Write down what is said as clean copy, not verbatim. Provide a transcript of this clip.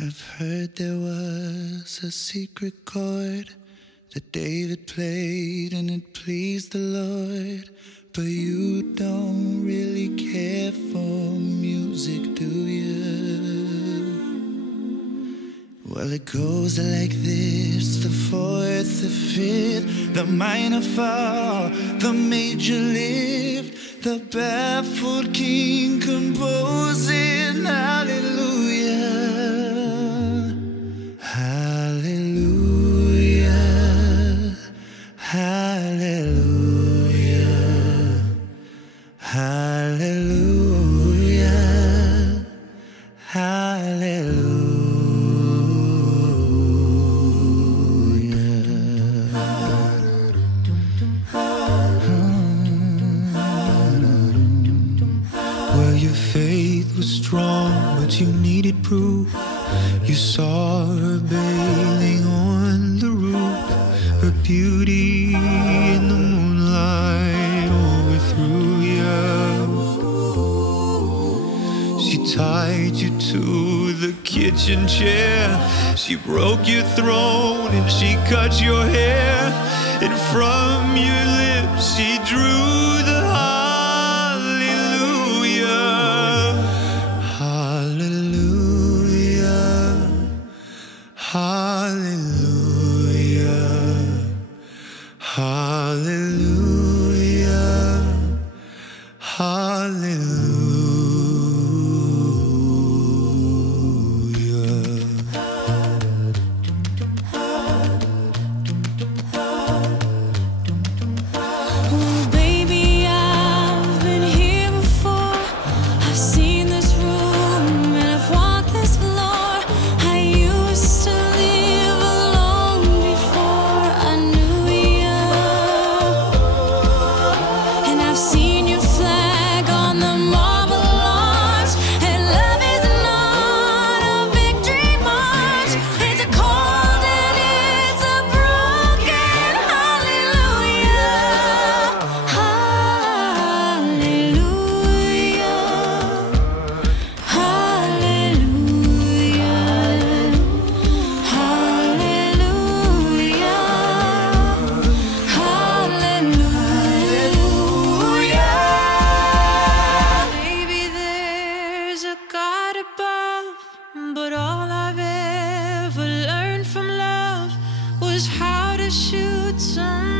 I've heard there was a secret chord that David played and it pleased the Lord. But you don't really care for music, do you? Well, it goes like this: the fourth, the fifth, the minor fall, the major lift, the baffled king composing hallelujah, hallelujah, hallelujah, hallelujah, hallelujah. Well, your faith was strong, but you needed proof. You saw her bathing on the roof, her beauty in the moonlight overthrew you. She tied you to the kitchen chair, she broke your throne and she cut your hair, and from your lips she drew the hallelujah, shoot some